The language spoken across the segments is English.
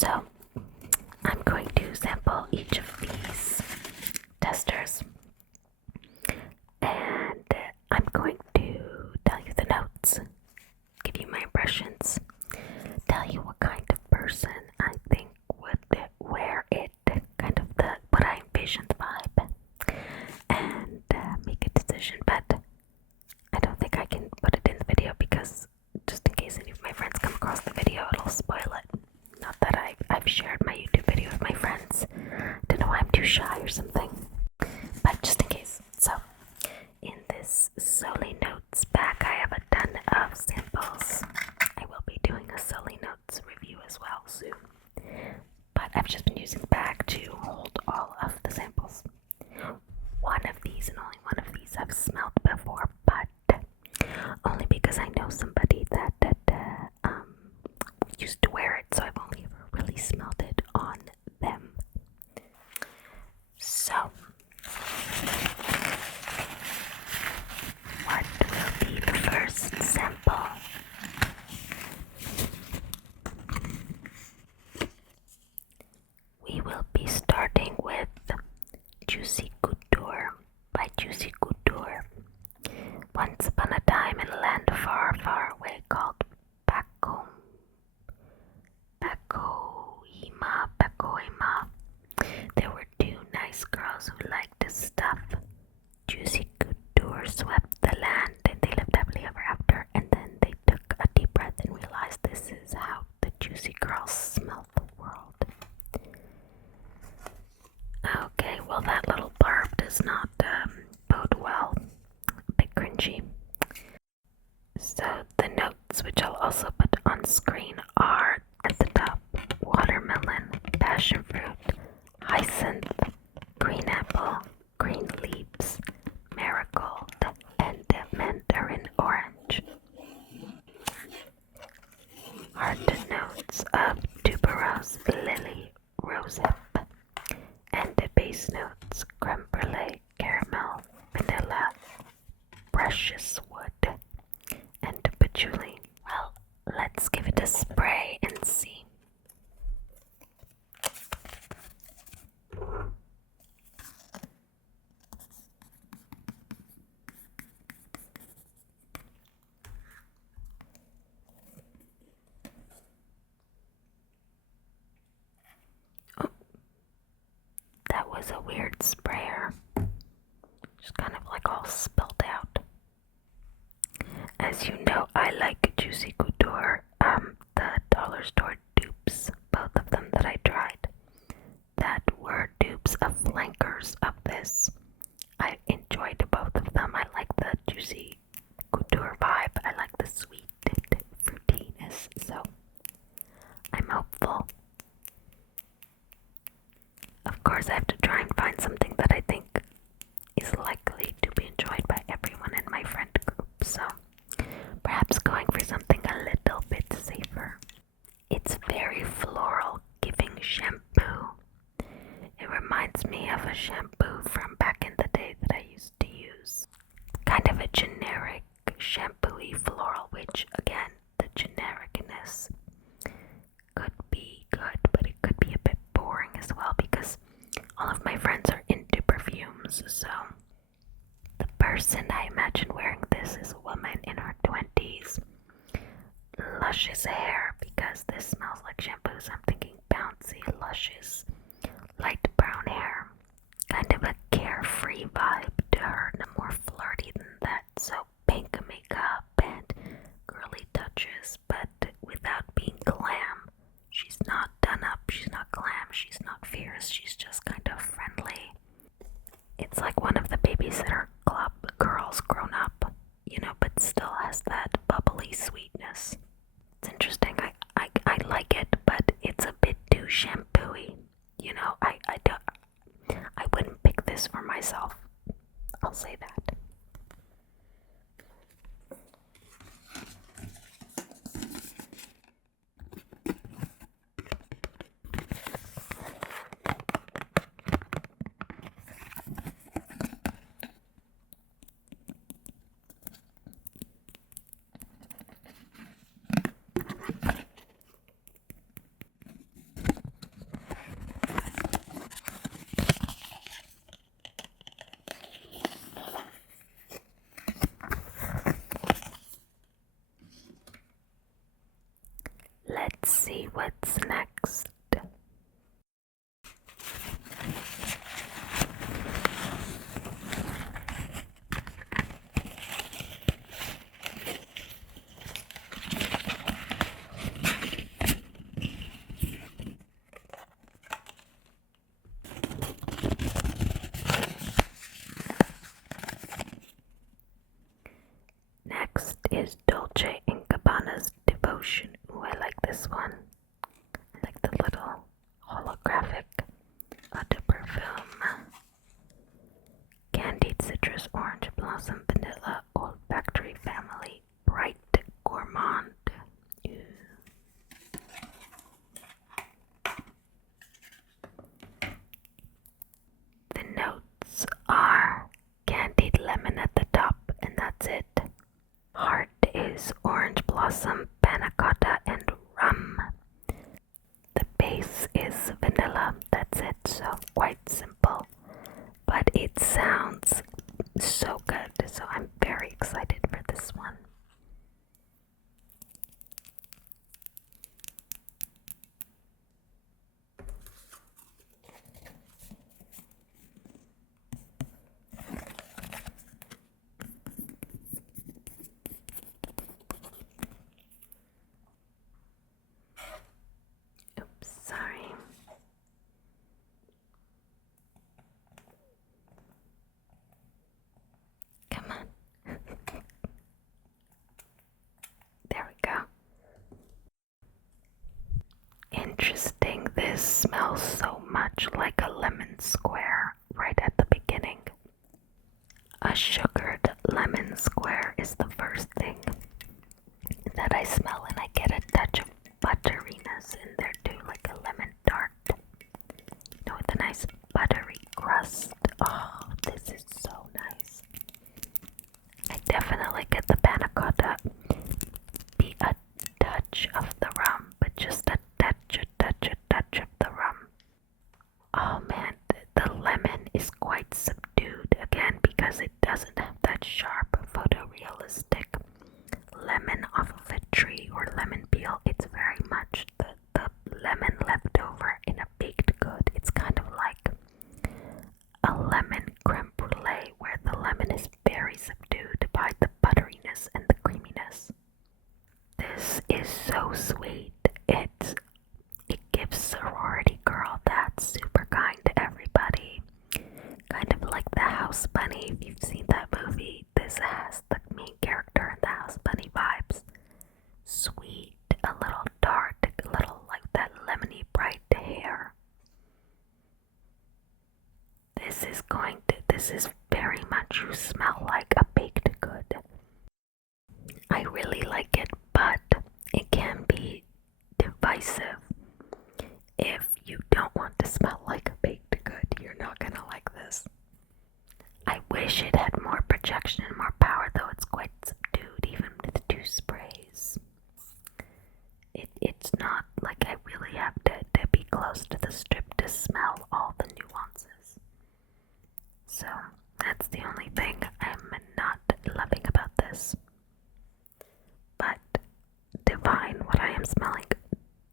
So I'm going to sample each of these testers, and I'm going to tell you the notes, give you my impressions, tell you what kind of person I think would wear it, kind of what I envision the vibe, and make a decision. But I don't think I can put it in the video because just in case any of my friends come across the video, it'll spoil it. Not that I've shared my YouTube video with my friends. Don't know why I'm too shy or something. But just in case. So, in this Solely Notes bag, I have a ton of samples. I will be doing a Solely Notes review as well soon. But I've just been using the bag to hold all of the samples. One of these and only one of these I've smelled before, but only because I know somebody that used to wear it, so I've only ever really smelled it on them. So, what will be the first sample? We will be starting with Juicy Couture by Juicy Couture. Once upon a time in a land far, far away called Pacoima, there were two nice girls who liked to stuff. Juicy Couture swept the land and they lived happily ever after, and then they took a deep breath and realized this is how the juicy girls smell the world. Okay, well that little blurb does not bode well. A bit cringy. So the notes, which I'll also put on screen, are at the top: watermelon, passion fruit, hyacinth, green apple, green leaves, marigold, and mandarin orange. Are the notes of tuberose, lily, rosehip, and the base notes: creme brulee, caramel, vanilla, precious wood, and patchouli. Well, let's give it a spray and see. Oh, that was a weird sprayer. Just kind of like all spilled out. As you know, I like Juicy Couture, the dollar store dupes, both of them that I tried, that were dupes of flankers of this. I enjoyed both of them. I like the Juicy Couture vibe. I like the sweet fruitiness, so I'm hopeful. Of course, I have to try and find something that I think is likely to be enjoyed by everyone in my friend group, so perhaps going for something a little bit safer. It's very floral, giving shampoo. It reminds me of a shampoo from back in the day that I used to use. Kind of a generic shampoo-y floral, which again, the genericness could be good, but it could be a bit boring as well because all of my friends are into perfumes, so the person I imagine wearing this is a woman in her 20s. Luscious hair, because this smells like shampoo, so I'm thinking bouncy, luscious, light brown hair. Kind of a carefree vibe to her, no more flirty than that. So pink makeup and girly touches, but without being glam. She's not done up, she's not glam, she's not fierce, she's just kind of friendly. It's like one of the Babysitter Club girls grown up, but still has that bubbly sweetness. It's interesting. I like it, but it's a bit too shampoo-y. I wouldn't pick this for myself. I'll say that. Eau de Perfume. Candied citrus, orange blossom, vanilla, olfactory family, bright gourmand. Ew. The notes are candied lemon at the top, and that's it. Heart is orange blossom, panna cotta, and rum. The base is vanilla, that's it, so quite simple. But it sounds so good, so I'm very excited for this one. Oops, sorry. Come on. There we go. Interesting, this smells so much like a lemon square right at the beginning. A sugared lemon square is the first thing that I smell, and I get a touch of butteriness in there too, like a lemon tart. With a nice buttery crust. Oh, this is so nice. I definitely get the panna cotta. Be a touch of the rum, but just a touch of the rum. Oh man, the lemon is quite subdued again because it doesn't have that sharp photorealistic lemon off of a tree or lemon peel. It's very much the lemon left over in a baked good. It's kind of like a lemon creme brulee where the lemon is very subdued by the butteriness and the creaminess. This is so sweet. It gives sorority girl that's super kind to everybody. Kind of like the House Bunny, if you've seen that movie. This has the main character and the House Bunny vibes. Sweet, a little tart, a little like that lemony bright hair. This is very much you smell like a baked good. I really like it, but it can be divisive. If you don't want to smell like a baked good, you're not gonna like this. I wish it had more projection and more power, though it's quite subdued even with 2 sprays. It's not like I really have to be close to the strip to smell all the nuances. So that's the only thing I'm not loving about this. But divine, what I am smelling,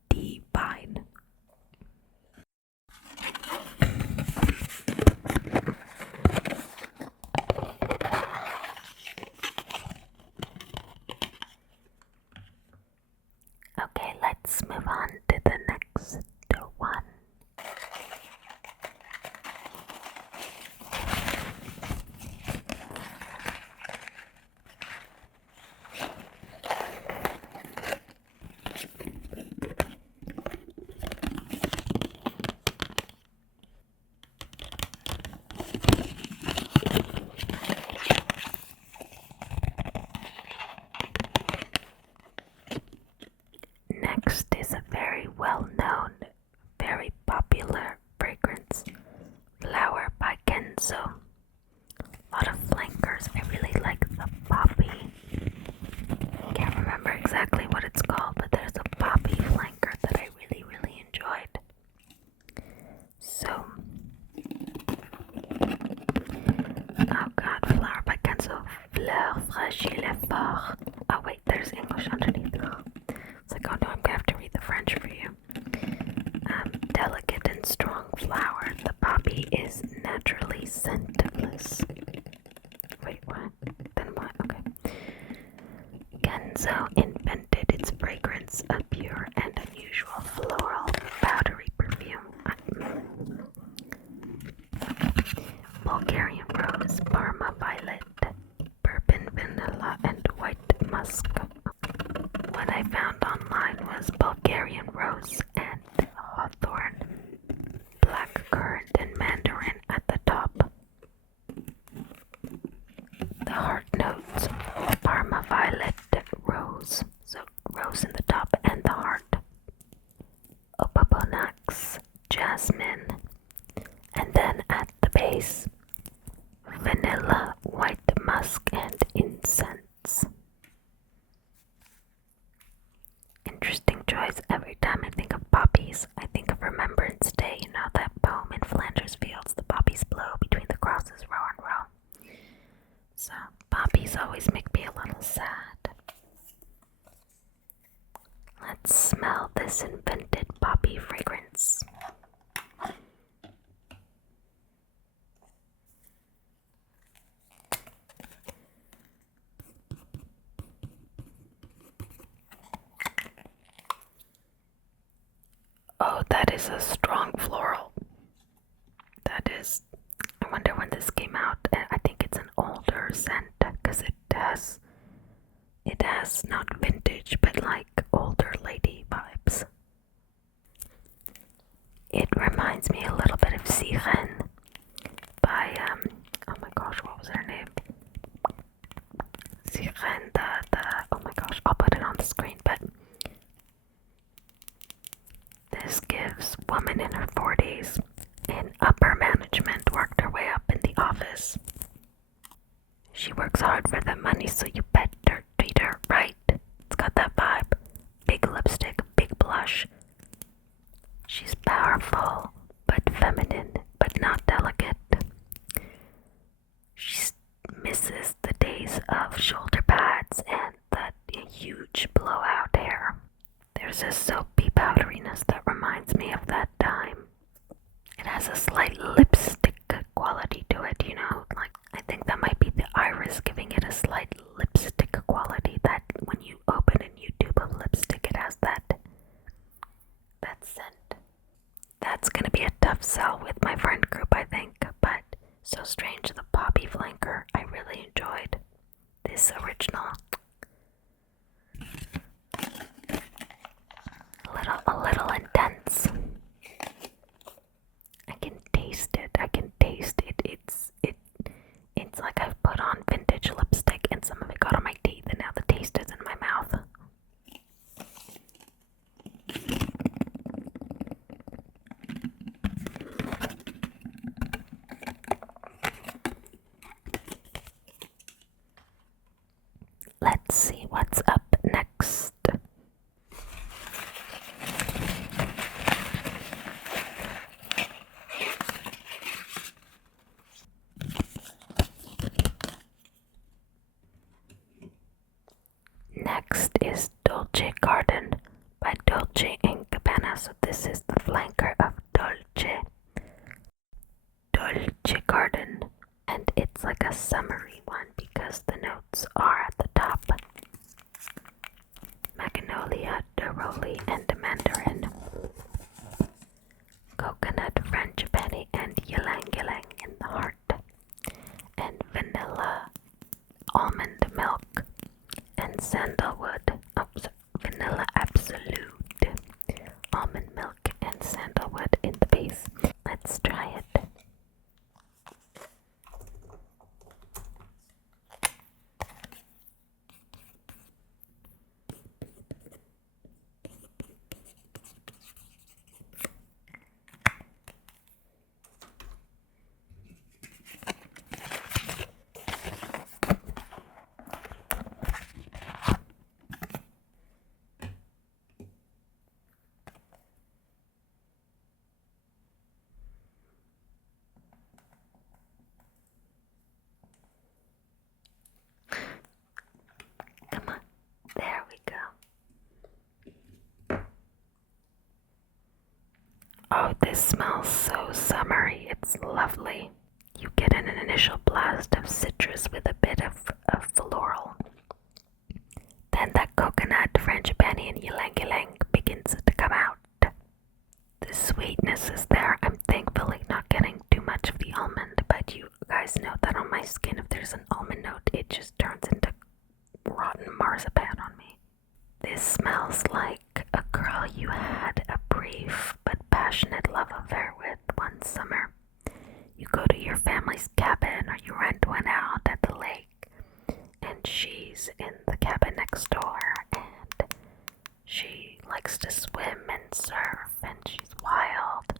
divine. Okay, let's move on to the next one. Next is a very well-known, very popular fragrance, Flower by Kenzo. A lot of flankers. I really like the poppy. Can't remember exactly what it's called, but there's a poppy flanker that I really, really enjoyed. So, oh god, Flower by Kenzo. Fleur fragile et fort. Oh wait, there's English underneath. It's like, oh no, I'm gonna have to read the French for you. Delicate and strong flower. The poppy is naturally scentless. Wait, what? Then what? Okay. Kenzo invented its fragrance, a pure and unusual floral, powdery perfume. Bulgarian rose, Parma violet, bourbon vanilla, and white musk. What I found online was Bulgarian rose and hawthorn, black currant, jasmine, and then at the base, vanilla, white musk, and incense. Interesting choice. Every time I think of poppies, I think of Remembrance Day. You know that poem in Flanders Fields, the poppies blow between the crosses row on row. So poppies always make me a little sad. Let's smell this invented poppy fragrance. Oh, that is a strong floral. That is, I wonder when this came out. I think it's an older scent because it has not vintage but like older lady vibes. It reminds me a little bit of Sirène by oh my gosh, what was her name? Sirène, oh my gosh, I'll put it on the screen, but this gives woman in her 40s in upper management, worked her way up in the office. She works hard for the money, so you better treat her right. It's got that vibe. Big lipstick, big blush. She's powerful, but feminine, but not delicate. She misses the days of shoulder pads and that huge blowout hair. There's a soapy powderiness that reminds me of that time. It has a slight lipstick quality to it, you know, like I think that might be the iris giving it a slight lipstick quality, that when you open a new tube of lipstick, it has that scent. That's gonna be a tough sell with my friend group, I think, but So Strange, the poppy flanker, I really enjoyed this original. A little intense. I can taste it. It's like I've put on vintage lipstick and some of it got on my teeth and now the taste is in my mouth. Let's see what's up next. Next is Dolce Garden by Dolce & Gabbana. So this is the flanker of Dolce. Dolce Garden. And it's like a summery one because the notes are at the top. Magnolia, neroli, and mandarin. Coconut, frangipani, and ylang ylang in the heart. And vanilla, almond milk, and sandalwood. Vanilla absolute, almond milk, and sandalwood in the base. Let's try it. Come on, there we go. Oh, this smells so summery. It's lovely. You get an initial blast of citrus with a bit of floral. Then that coconut, frangipani, and ylang ylang begins to come out. The sweetness is there. I'm thankfully not getting too much of the almond, but you guys know that on my skin, if there's an almond note, it just turns into rotten marzipan on me. This smells like a girl you had a brief but passionate love affair with one summer. You go to your family's cabin or you rent one out at the lake, and she's in the cabin next door, and she likes to swim and surf, and she's wild.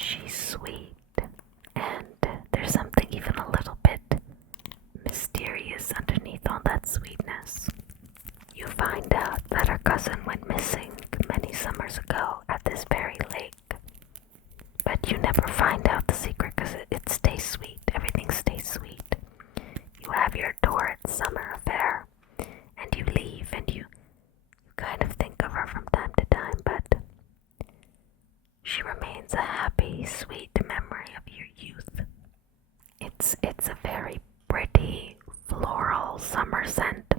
she's sweet, and there's something even a little bit mysterious underneath all that sweetness. You find out that her cousin went missing many summers ago at this very lake. But you never find out the secret because it stays sweet. Everything stays sweet. You have your adored summer affair, and you leave, and you kind of think of her from time to time, but she remains a happy, sweet memory of your youth. It's a very pretty floral summer scent,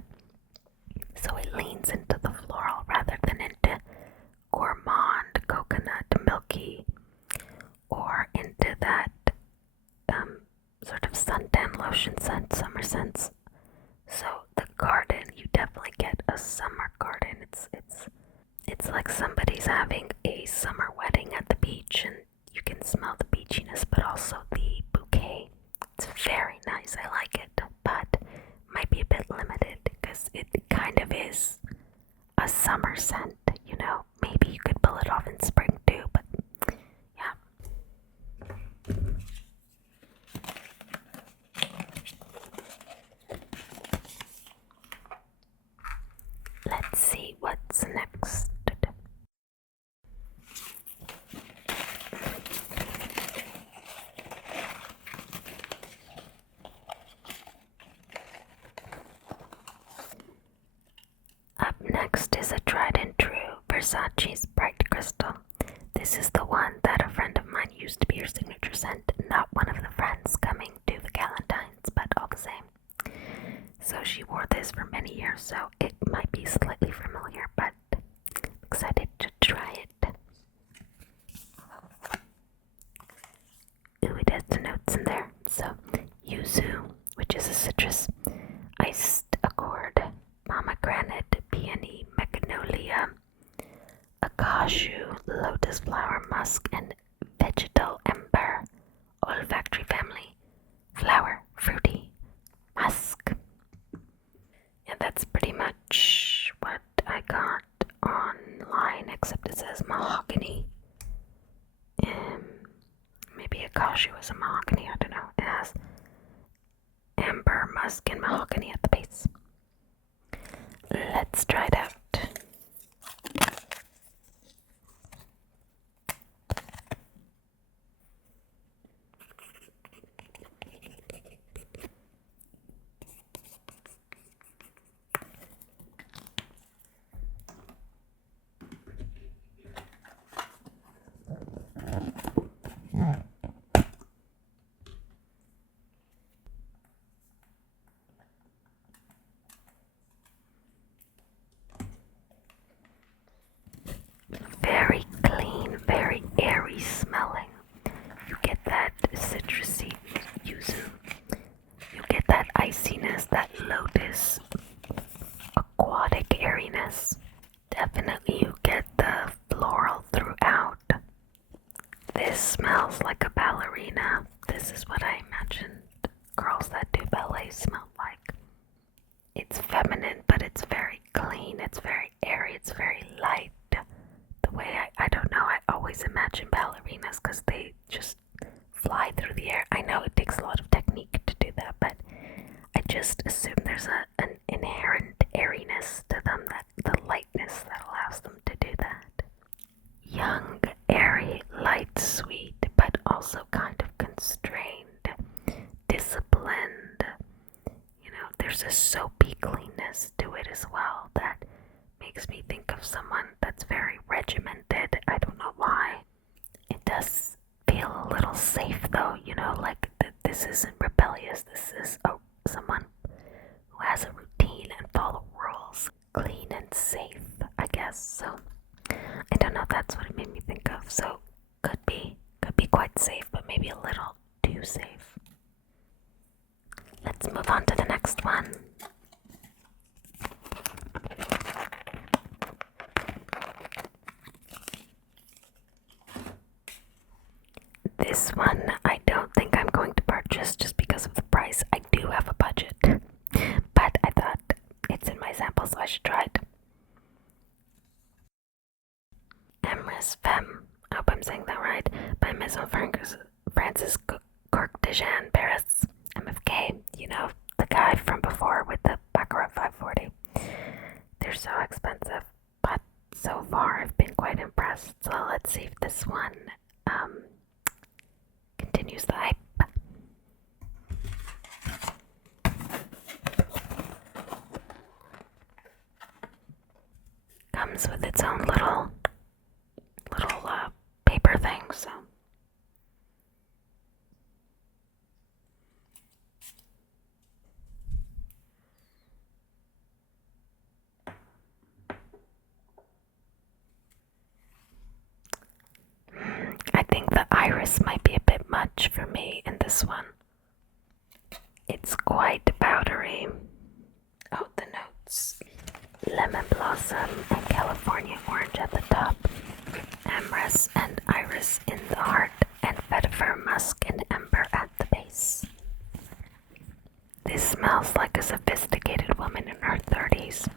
so it leans into the floral rather than into gourmand, coconut, milky, or into that sort of suntan lotion scent, summer scents. So the garden, you definitely get a summer garden. It's like somebody's having a summer wedding at the beach, and you can smell the beachiness, but also the bouquet. It's very nice. I like it, but might be a bit limited because it kind of is a summer scent, you know. Maybe you could pull it off in spring too, but yeah. Let's see what's next. Up next is a tried and true Versace's Bright Crystal. This is the one that a friend of mine used to be her signature scent, not one of the friends coming to the Galentines, but all the same. So she wore this for many years, so it might be slightly familiar, but I'm excited to try it. Ooh, it has the notes in there. So, yuzu, which is a citrus, iced accord, pomegranate, peony, magnolia, acajou, lotus flower, musk, and vegetal ember, olfactory family, flower, fruity, musk. And that's pretty much what I got online, except it says mahogany. Maybe acajou is a mahogany, I don't know. It has amber, musk, and mahogany at the base. Let's try it out. Very clean, very airy smelling. You get that citrusy yuzu. You get that iciness, that lotus, aquatic airiness. Definitely you get the floral throughout. This smells like a ballerina. This is what I imagined girls that do ballet smell like. It's feminine, but it's very clean. It's very airy. It's very light. The way I don't know, I always imagine ballerinas because they just fly through the air. I know it takes a lot of technique to do that, but I just assume there's an inherent airiness to them, that the lightness that allows them to do that. Young, airy, light, sweet, but also kind of constrained, disciplined. You know, there's a soapy cleanness to it as well that makes me think of someone that's very regimented. I don't know why. It does feel a little safe though, you know, like this isn't rebellious. This is someone who has a routine and follow rules. Clean and safe, I guess. So I don't know, that's what it made me think of. So could be quite safe, but maybe a little too safe. Let's move on to the next one. This one I don't think I'm going to purchase just because of the price. I do have a budget, but I thought it's in my sample, so I should try it. Amyris Femme. I hope I'm saying saying that right, by Maison Francis Kurkdjian, Paris, MFK, you know, the guy from before with the Baccarat 540. They're so expensive, but so far I've been quite impressed. So let's see if this one continues the hype. Comes with its own little paper thing, so. I think the iris might be a bit much for me in this one. It's quite powdery. Oh, the notes. Lemon blossom and California orange at the top. Amyris and iris in the heart, and vetiver, musk, and amber at the base. This smells like a sophisticated woman in her 30s.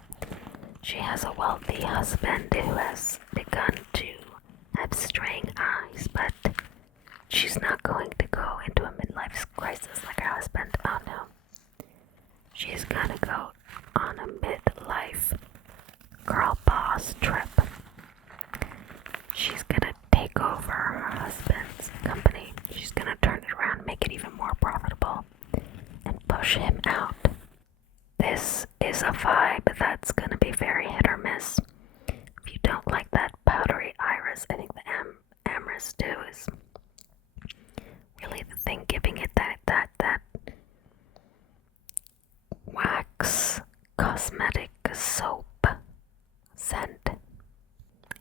She has a wealthy husband who has begun to have straying eyes, but she's not going to go into a midlife crisis like her husband. Oh no. She's gonna go on a midlife girl boss trip. She's gonna take over her husband's company. She's gonna turn it around, make it even more profitable, and push him out. This is a vibe that's gonna be very hit or miss. If you don't like that powdery iris, I think the Amyris too is really the thing, giving it that wax cosmetic soap scent.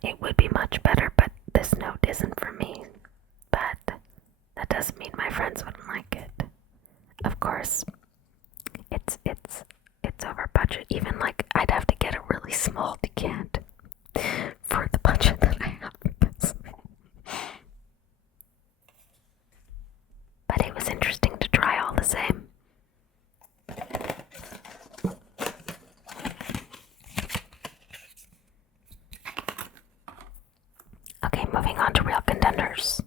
It would be much better, but this note isn't for me. But that doesn't mean my friends wouldn't like it. Of course, it's over budget. Even like I'd have to get a really small decant for the budget that I have for this. But it was interesting to try all the same. Okay, moving on to real contenders.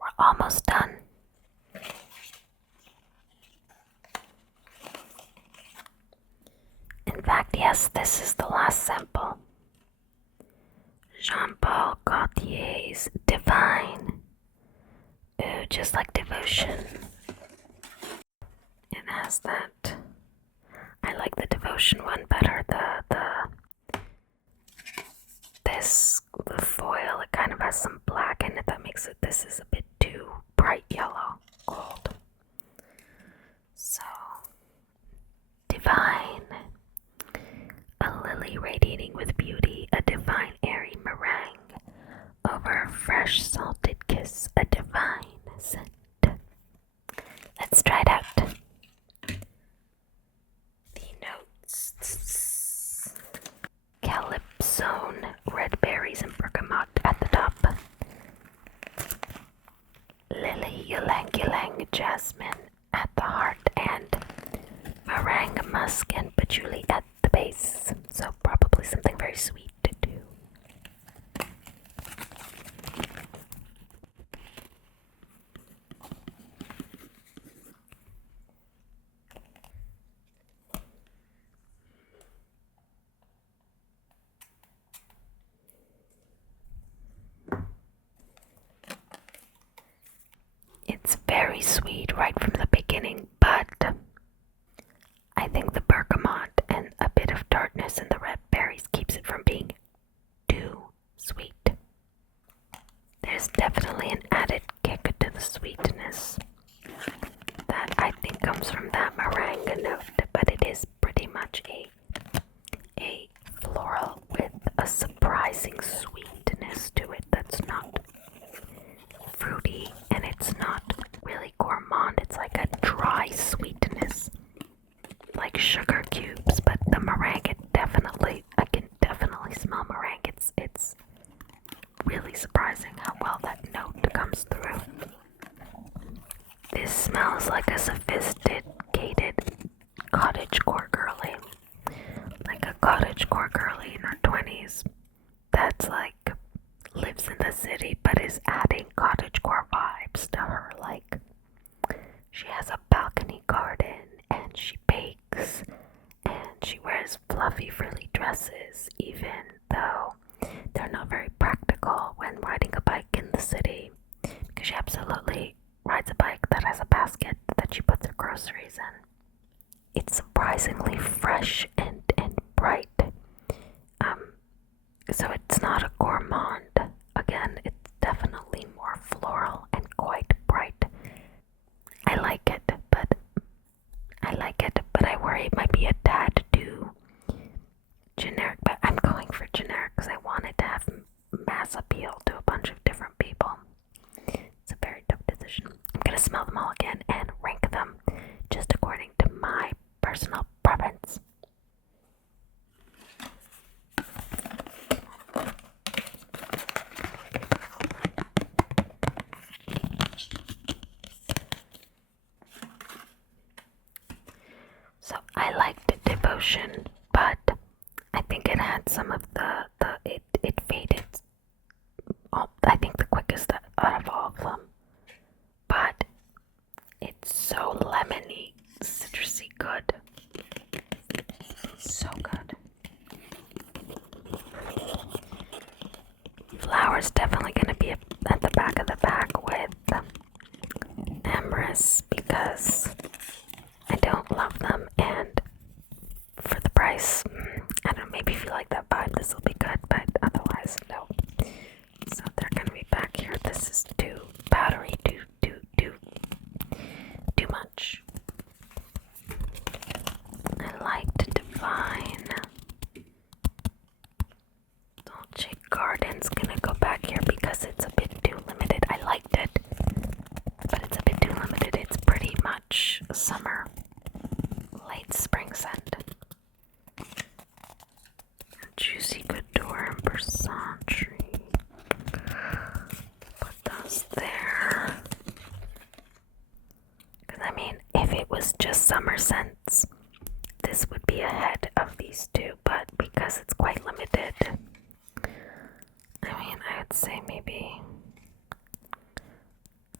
We're almost done. In fact, yes, this is the last sample. Jean-Paul Gaultier's Divine. Ooh, just like Devotion. It has that. I like the Devotion one better. The foil, it kind of has some black in it that makes it, this is a bit too bright yellow, gold. So, Divine. A lily radiating with beauty, a divine airy meringue. Over a fresh salted kiss, a divine scent. Let's try it out. The notes. Calypsone, red berries and bergamot at the top. Lily, ylang ylang, jasmine at the heart, and meringue, musk, and patchouli at the base. So probably something very sweet to do. It's very sweet right from the beginning, but I think the bergamot and a bit of tartness in the red berries keeps it from being too sweet. There's definitely an added kick to the sweetness that I think comes from that meringue note, but it is pretty much a floral with a surprising sweetness to it that's not fruity, and it's not really gourmand. It's like a dry sweetness, like sugar cubes. But the meringue, I can definitely smell meringue. It's really surprising how well that note comes through. This smells like a sophisticated cottagecore girly, like a cottagecore girly in her 20s that's like lives in the city but is adding cottagecore vibes to her. Like, she has a balcony garden and she bakes and she wears fluffy frilly dresses, even though they're not very practical when riding a bike in the city, because she absolutely rides a bike that has a basket that she puts her groceries in. It's surprisingly fresh and bright. So it's not a gourmand. Again, it's definitely more floral and quite bright. I like it, but I worry it might be a tad too generic. But I'm going for generic because I want it to have mass appeal to a bunch of different people. It's a very tough decision. I'm gonna smell them all again and rank them just according to my personal preference. So I liked Devotion, but I think it had some of it faded. I think the quickest out of all of them. But it's so lemony, citrusy good. So good. Flowers definitely going to be at the back of the pack with Amyris because I don't love them, and for the price, I don't know, maybe if you like that vibe, this will be good, but otherwise, no. So they're gonna be back here. This is too powdery, too much. I liked Divine. Dolce Garden's gonna go back here because it's a bit too limited. I liked it, but it's a bit too limited. It's pretty much summer, late spring scent. Juicy Couture and Versace. Put those there. Because I mean, if it was just summer scents, this would be ahead of these two, but because it's quite limited, I mean, I would say maybe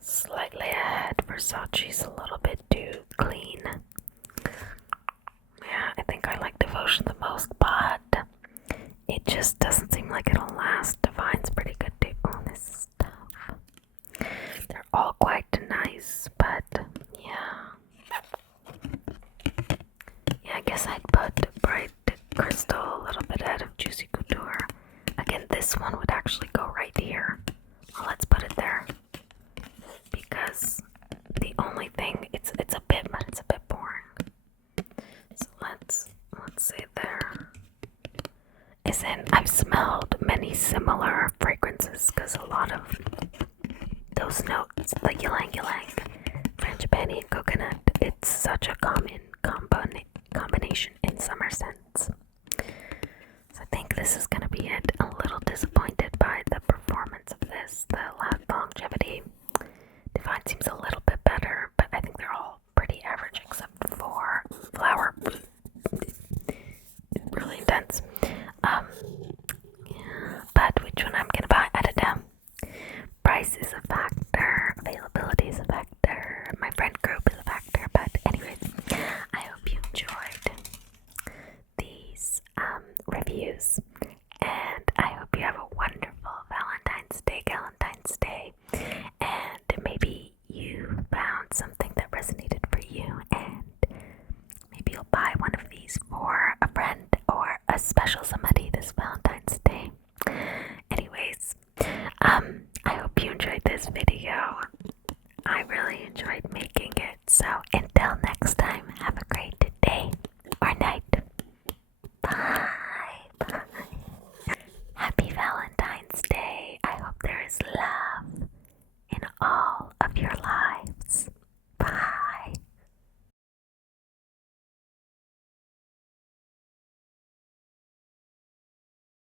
slightly ahead. Versace's a little bit too clean. Yeah, I think I like Devotion the most, but it just doesn't seem like it'll last. Divine's pretty good too. Oh, this is tough. They're all quite nice, but yeah. Yeah, I guess I'd put Bright Crystal a little bit ahead of Juicy Couture. Again, this one would actually go right here. Well, let's put it there. Because the only thing, it's a bit boring. So let's say there. Is in I've smelled many similar fragrances because a lot of those notes, like ylang ylang, frangipani, and coconut, it's such a common combination in summer scents. So I think this is gonna be it. A little disappointed by the performance of this, the longevity. Divine seems a little bit better, but I think they're all pretty average except for Flower. Really intense. Yeah, but which one I'm gonna buy? I don't know. Price is a factor, availability is a factor, my friend group is a factor, but anyways, I hope you enjoyed these reviews, and I hope you have a wonderful Valentine's Day, Galentine's Day, and maybe you found something that resonated for you, and maybe you'll buy one of these for a friend or a special somebody this Valentine's Day. Anyways, I hope you enjoyed this video. I really enjoyed making it, so until